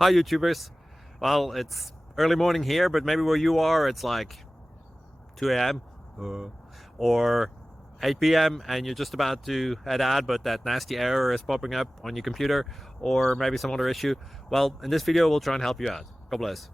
Hi YouTubers. Well, it's early morning here, but maybe where you are it's like 2 a.m. or 8 p.m. and you're just about to head out, but that nasty error is popping up on your computer, or maybe some other issue. Well, in this video we'll try and help you out. God bless.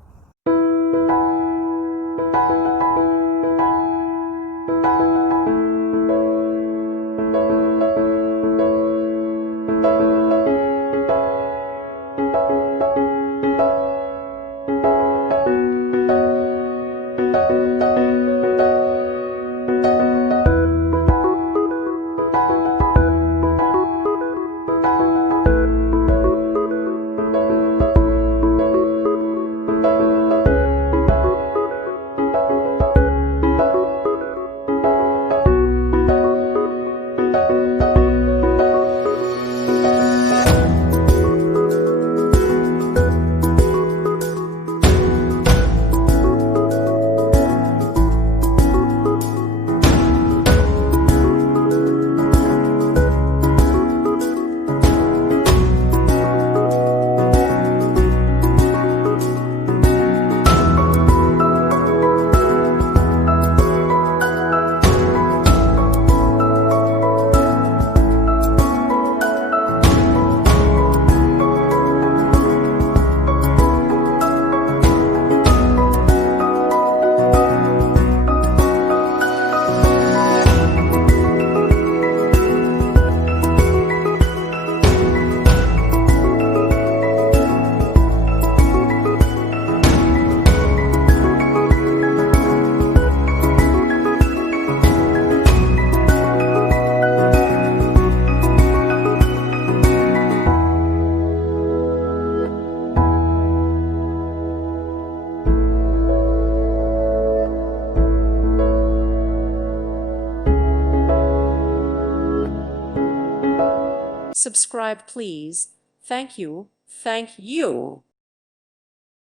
Subscribe, please. Thank you. Thank you.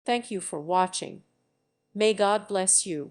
Thank you for watching. May God bless you.